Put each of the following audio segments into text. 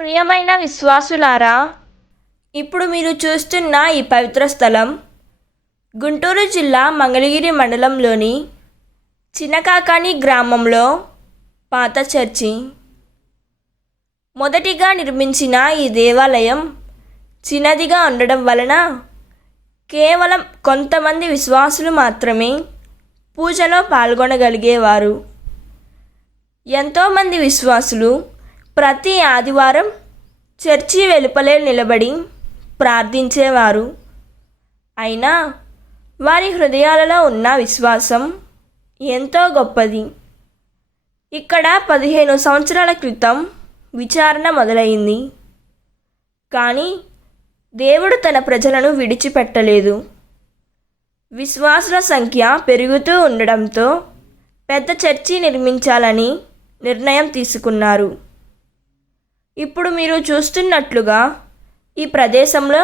ప్రియమైన విశ్వాసులారా ఇప్పుడు మీరు చూస్తున్న ఈ పవిత్ర స్థలం గుంటూరు జిల్లా మంగళగిరి మండలంలోని చిన్నకాకాని గ్రామంలో పాత చర్చి. మొదటిగా నిర్మించిన ఈ దేవాలయం చిన్నదిగా ఉండడం వలన కేవలం కొంతమంది విశ్వాసులు మాత్రమే పూజలో పాల్గొనగలిగేవారు. ఎంతోమంది విశ్వాసులు ప్రతి ఆదివారం చర్చి వెలుపలే నిలబడి ప్రార్థించేవారు. అయినా వారి హృదయాలలో ఉన్న విశ్వాసం ఎంతో గొప్పది. ఇక్కడ పదిహేను సంవత్సరాల క్రితం విచారణ మొదలైంది. కానీ దేవుడు తన ప్రజలను విడిచిపెట్టలేదు. విశ్వాసుల సంఖ్య పెరుగుతూ ఉండడంతో పెద్ద చర్చి నిర్మించాలని నిర్ణయం తీసుకున్నారు. ఇప్పుడు మీరు చూస్తున్నట్లుగా ఈ ప్రదేశంలో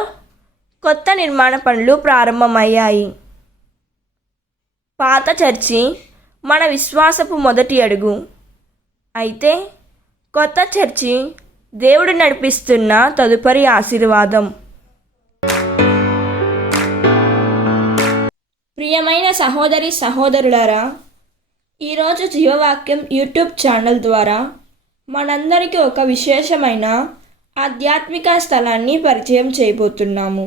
కొత్త నిర్మాణ పనులు ప్రారంభమయ్యాయి. పాత చర్చి మన విశ్వాసపు మొదటి అడుగు. అయితే కొత్త చర్చి దేవుడు నడిపిస్తున్న తదుపరి ఆశీర్వాదం. ప్రియమైన సహోదరి సహోదరులారా ఈరోజు జీవవాక్యం యూట్యూబ్ ఛానల్ ద్వారా మనందరికీ ఒక విశేషమైన ఆధ్యాత్మిక స్థలాన్ని పరిచయం చేయబోతున్నాము.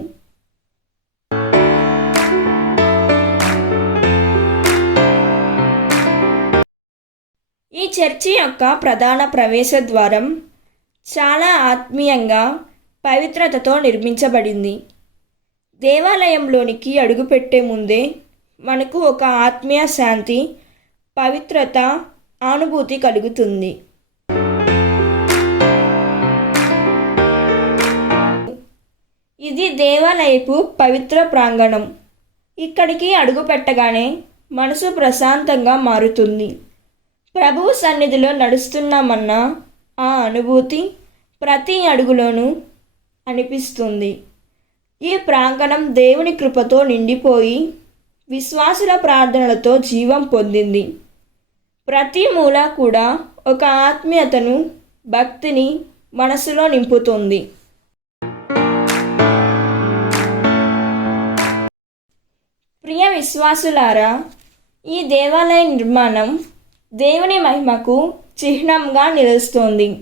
ఈ చర్చి యొక్క ప్రధాన ప్రవేశ ద్వారం చాలా ఆత్మీయంగా పవిత్రతతో నిర్మించబడింది. దేవాలయంలోనికి అడుగుపెట్టే ముందే మనకు ఒక ఆత్మీయ శాంతి పవిత్రత అనుభూతి కలుగుతుంది. ఇది దేవాలయపు పవిత్ర ప్రాంగణం. ఇక్కడికి అడుగు పెట్టగానే మనసు ప్రశాంతంగా మారుతుంది. ప్రభువు సన్నిధిలో నడుస్తున్నామన్న ఆ అనుభూతి ప్రతి అడుగులోనూ అనిపిస్తుంది. ఈ ప్రాంగణం దేవుని కృపతో నిండిపోయి విశ్వాసుల ప్రార్థనలతో జీవం పొందింది. ప్రతి మూల కూడా ఒక ఆత్మీయతను భక్తిని మనసులో నింపుతుంది. ప్రియ విశ్వాసులారా ఈ దేవాలయ నిర్మాణం దేవుని మహిమకు చిహ్నంగా నిలుస్తోంది.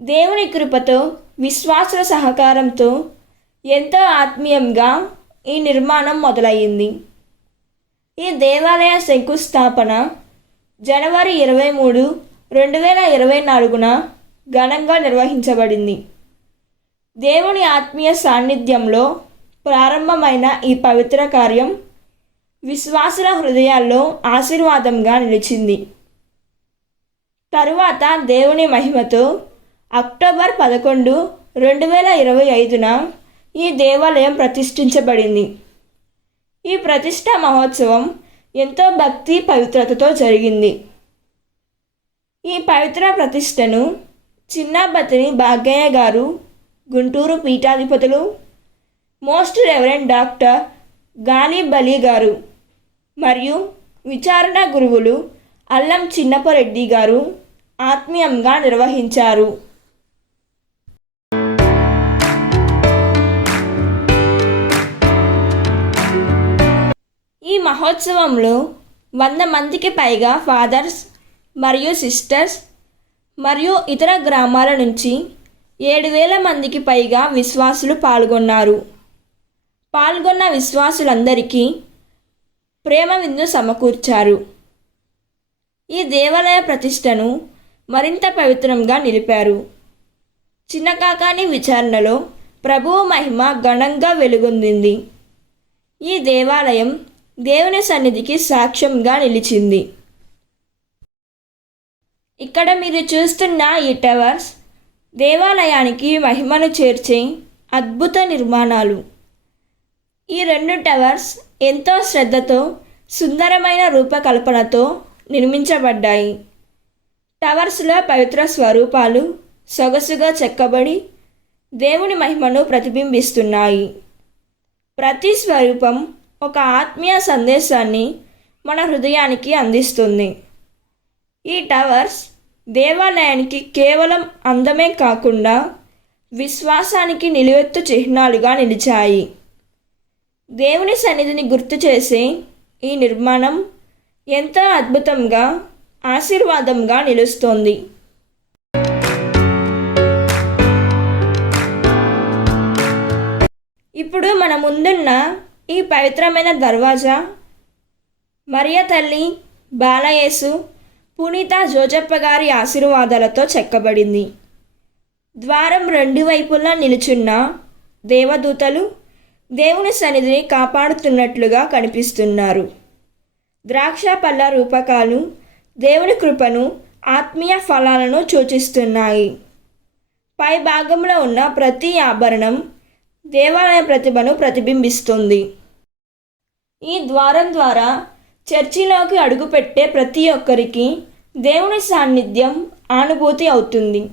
దేవుని కృపతో విశ్వాసుల సహకారంతో ఎంతో ఆత్మీయంగా ఈ నిర్మాణం మొదలయ్యింది. ఈ దేవాలయ శంకుస్థాపన జనవరి ఇరవై మూడు రెండు వేల ఇరవై నాలుగున ఘనంగా నిర్వహించబడింది. దేవుని ఆత్మీయ సాన్నిధ్యంలో ప్రారంభమైన ఈ పవిత్ర కార్యం విశ్వాసుల హృదయాల్లో ఆశీర్వాదంగా నిలిచింది. తరువాత దేవుని మహిమతో అక్టోబర్ పదకొండు రెండు వేల ఇరవై ఐదున ఈ దేవాలయం ప్రతిష్ఠించబడింది. ఈ ప్రతిష్ట మహోత్సవం ఎంతో భక్తి పవిత్రతతో జరిగింది. ఈ పవిత్ర ప్రతిష్టను చిన్నాబతిని భాగ్యయ్య గారు గుంటూరు పీఠాధిపతులు మోస్ట్ రెవరెండ్ డాక్టర్ గాలి బలి గారు మరియు విచారణ గురువులు అల్లం చిన్నపరెడ్డి గారు ఆత్మీయంగా నిర్వహించారు. ఈ మహోత్సవంలో వంద మందికి పైగా ఫాదర్స్ మరియు సిస్టర్స్ మరియు ఇతర గ్రామాల నుంచి ఏడు వేల మందికి పైగా విశ్వాసులు పాల్గొన్నారు. పాల్గొన్న విశ్వాసులందరికీ ప్రేమ విందు సమకూర్చారు. ఈ దేవాలయ ప్రతిష్టను మరింత పవిత్రంగా నిలిపారు. చిన్నకాకాని విచారణలో ప్రభువు మహిమ ఘనంగా వెలుగొందింది. ఈ దేవాలయం దేవుని సన్నిధికి సాక్ష్యంగా నిలిచింది. ఇక్కడ మీరు చూస్తున్న ఈ టవర్స్ దేవాలయానికి మహిమను చేర్చే అద్భుత నిర్మాణాలు. ఈ రెండు టవర్స్ ఎంతో శ్రద్ధతో సుందరమైన రూపకల్పనతో నిర్మించబడ్డాయి. టవర్స్లో పవిత్ర స్వరూపాలు సొగసుగా చెక్కబడి దేవుని మహిమను ప్రతిబింబిస్తున్నాయి. ప్రతి స్వరూపం ఒక ఆత్మీయ సందేశాన్ని మన హృదయానికి అందిస్తుంది. ఈ టవర్స్ దేవాలయానికి కేవలం అందమే కాకుండా విశ్వాసానికి నిలువెత్తు చిహ్నాలుగా నిలిచాయి. దేవుని సన్నిధిని గుర్తు చేసే ఈ నిర్మాణం ఎంతో అద్భుతంగా ఆశీర్వాదంగా నిలుస్తోంది. ఇప్పుడు మన ముందున్న ఈ పవిత్రమైన దర్వాజా మరియ తల్లి బాలయేసు పునీత జోజప్ప గారి ఆశీర్వాదాలతో చెక్కబడింది. ద్వారం రెండు వైపులా నిలుచున్న దేవదూతలు దేవుని సన్నిధిని కాపాడుతున్నట్లుగా కనిపిస్తున్నారు. ద్రాక్ష పళ్ళ రూపకాలు దేవుని కృపను ఆత్మీయ ఫలాలను సూచిస్తున్నాయి. పై భాగంలో ఉన్న ప్రతి ఆభరణం దేవాలయ ప్రతిభను ప్రతిబింబిస్తుంది. ఈ ద్వారం ద్వారా చర్చిలోకి అడుగుపెట్టే ప్రతి ఒక్కరికి దేవుని సాన్నిధ్యం అనుభూతి అవుతుంది.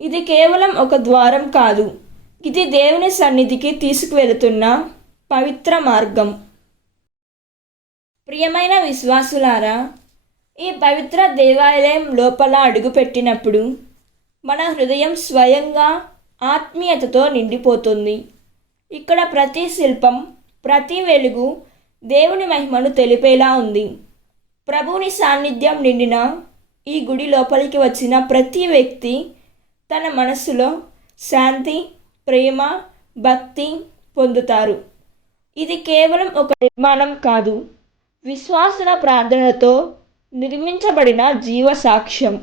ఇది కేవలం ఒక ద్వారం కాదు. ఇది దేవుని సన్నిధికి తీసుకువెళుతున్న పవిత్ర మార్గం. ప్రియమైన విశ్వాసులారా ఈ పవిత్ర దేవాలయం లోపల అడుగుపెట్టినప్పుడు మన హృదయం స్వయంగా ఆత్మీయతతో నిండిపోతుంది. ఇక్కడ ప్రతి శిల్పం ప్రతి వెలుగు దేవుని మహిమను తెలిపేలా ఉంది. ప్రభువుని సాన్నిధ్యం నిండిన ఈ గుడి లోపలికి వచ్చిన ప్రతి వ్యక్తి తన మనస్సులో శాంతి ప్రేమ భక్తి పొందుతారు. ఇది కేవలం ఒక నిర్మాణం కాదు. విశ్వాసన ప్రార్థనతో నిర్మించబడిన జీవ సాక్ష్యం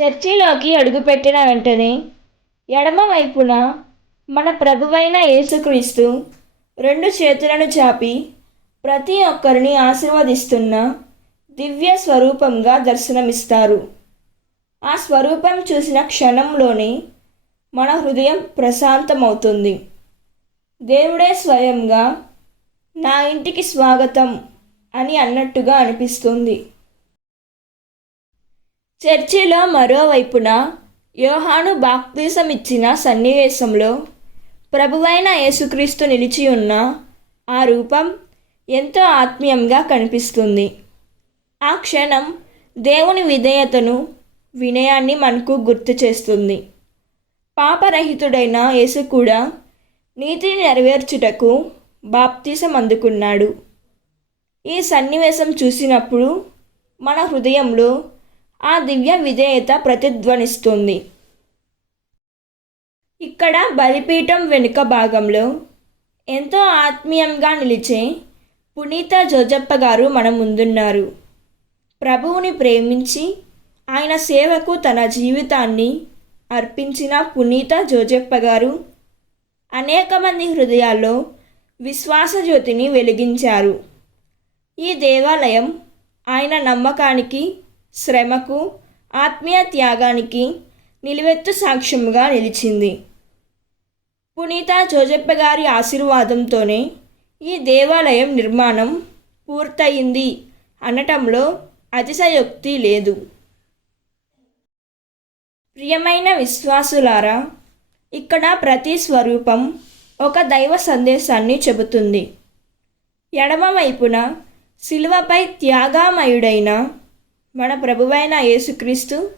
చర్చిలోకి అడుగుపెట్టిన వెంటనే ఎడమ వైపున మన ప్రభువైన యేసుక్రీస్తు రెండు చేతులను చాపి ప్రతి ఒక్కరిని ఆశీర్వదిస్తున్న దివ్య స్వరూపంగా దర్శనమిస్తారు. ఆ స్వరూపం చూసిన క్షణంలోనే మన హృదయం ప్రశాంతమవుతుంది. దేవుడే స్వయంగా నా ఇంటికి స్వాగతం అని అన్నట్టుగా అనిపిస్తుంది. చర్చిలో మరోవైపున యోహాను బాప్తీసం ఇచ్చిన సన్నివేశంలో ప్రభువైన యేసుక్రీస్తు నిలిచి ఉన్న ఆ రూపం ఎంతో ఆత్మీయంగా కనిపిస్తుంది. ఆ క్షణం దేవుని విధేయతను వినయాన్ని మనకు గుర్తు చేస్తుంది. పాపరహితుడైన యేసు కూడా నీతిని నెరవేర్చుటకు బాప్తీసం అందుకున్నాడు. ఈ సన్నివేశం చూసినప్పుడు మన హృదయంలో ఆ దివ్య విధేయత ప్రతిధ్వనిస్తుంది. ఇక్కడ బలిపీఠం వెనుక భాగంలో ఎంతో ఆత్మీయంగా నిలిచే పునీత జోజప్ప గారు మన ముందున్నారు. ప్రభువుని ప్రేమించి ఆయన సేవకు తన జీవితాన్ని అర్పించిన పునీత జోజప్ప గారు అనేక మంది హృదయాల్లో విశ్వాస జ్యోతిని వెలిగించారు. ఈ దేవాలయం ఆయన నమ్మకానికి శ్రమకు ఆత్మీయ త్యాగానికి నిలువెత్తు సాక్ష్యముగా నిలిచింది. పునీత జోజప్ప గారి ఆశీర్వాదంతోనే ఈ దేవాలయం నిర్మాణం పూర్తయింది అనటంలో అతిశయోక్తి లేదు. ప్రియమైన విశ్వాసులారా ఇక్కడ ప్రతి స్వరూపం ఒక దైవ సందేశాన్ని చెబుతుంది. ఎడమవైపున శిలువపై త్యాగామయుడైన మన ప్రభువైన యేసుక్రీస్తు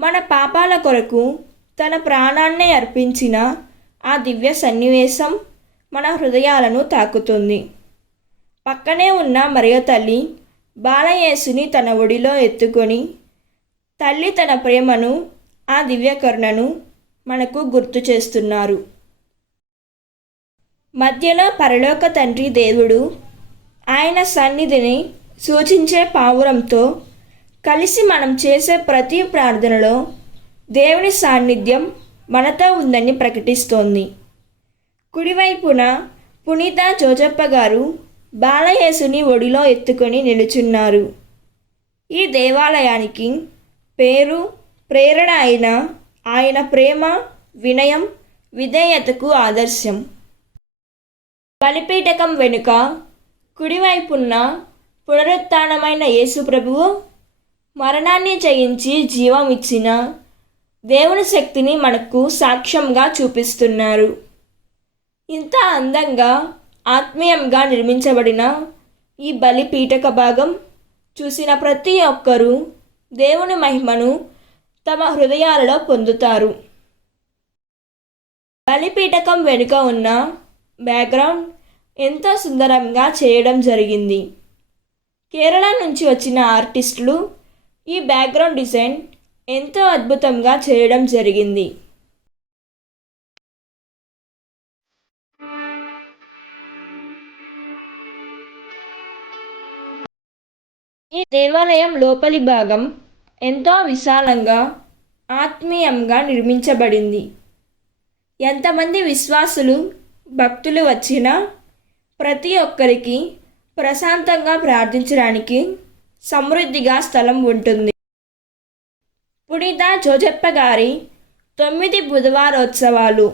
మన పాపాల కొరకు తన ప్రాణాన్నే అర్పించిన ఆ దివ్య సన్నివేశం మన హృదయాలను తాకుతుంది. పక్కనే ఉన్న మరియ తల్లి బాలయేసుని తన ఒడిలో ఎత్తుకొని తల్లి తన ప్రేమను ఆ దివ్య కరుణను మనకు గుర్తు చేస్తున్నారు. మధ్యలో పరలోక తండ్రి దేవుడు ఆయన సన్నిధిని సూచించే పావురంతో కలిసి మనం చేసే ప్రతి ప్రార్థనలో దేవుని సాన్నిధ్యం మనతో ఉందని ప్రకటిస్తోంది. కుడివైపున పునీత జోజప్ప గారు బాలయేసుని ఒడిలో ఎత్తుకొని నిలుచున్నారు. ఈ దేవాలయానికి పేరు ప్రేరణ అయిన ఆయన ప్రేమ వినయం విధేయతకు ఆదర్శం. బలిపీఠకం వెనుక కుడివైపున్న పునరుత్థానమైన యేసు ప్రభువు మరణాన్ని జయించి జీవం ఇచ్చిన దేవుని శక్తిని మనకు సాక్ష్యంగా చూపిస్తున్నారు. ఇంత అందంగా ఆత్మీయంగా నిర్మించబడిన ఈ బలిపీఠక భాగం చూసిన ప్రతి ఒక్కరూ దేవుని మహిమను తమ హృదయాలలో పొందుతారు. బలిపీఠకం వెనుక ఉన్న బ్యాక్గ్రౌండ్ ఎంతో సుందరంగా చేయడం జరిగింది. కేరళ నుంచి వచ్చిన ఆర్టిస్టులు ఈ బ్యాక్గ్రౌండ్ డిజైన్ ఎంతో అద్భుతంగా చేయడం జరిగింది. ఈ దేవాలయం లోపలి భాగం ఎంతో విశాలంగా ఆత్మీయంగా నిర్మించబడింది. ఎంతమంది విశ్వాసులు భక్తులు వచ్చినా ప్రతి ఒక్కరికి ప్రశాంతంగా ప్రార్థించడానికి సమృద్ధిగా స్థలం ఉంటుంది. పునీత జోజప్ప గారి తొమ్మిది బుధవారోత్సవాలు.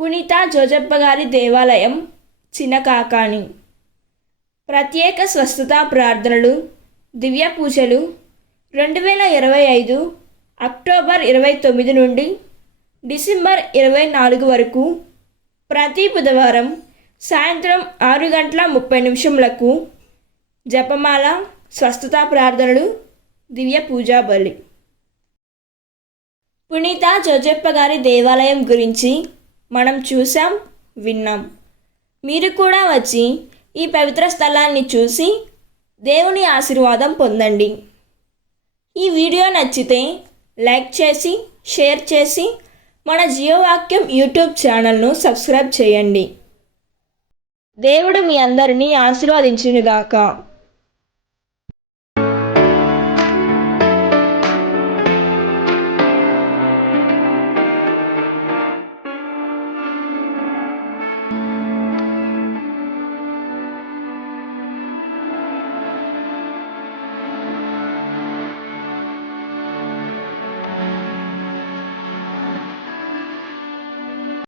పునీత జోజప్ప గారి దేవాలయం చినకాకాని ప్రత్యేక స్వస్థత ప్రార్థనలు దివ్య పూజలు రెండు వేల ఇరవై ఐదు అక్టోబర్ ఇరవై తొమ్మిది నుండి డిసెంబర్ ఇరవై నాలుగు వరకు ప్రతి బుధవారం సాయంత్రం ఆరు గంటల ముప్పై నిమిషములకు జపమాల స్వస్థత ప్రార్థనలు దివ్య పూజా బలి. పునీత జోజప్ప గారి దేవాలయం గురించి మనం చూసాం విన్నాం. మీరు కూడా వచ్చి ఈ పవిత్ర స్థలాన్ని చూసి దేవుని ఆశీర్వాదం పొందండి. ఈ వీడియో నచ్చితే లైక్ చేసి షేర్ చేసి మన జీవవాక్యం యూట్యూబ్ ఛానల్ను సబ్స్క్రైబ్ చేయండి. దేవుడు మీ అందరినీ ఆశీర్వదించునుగాక.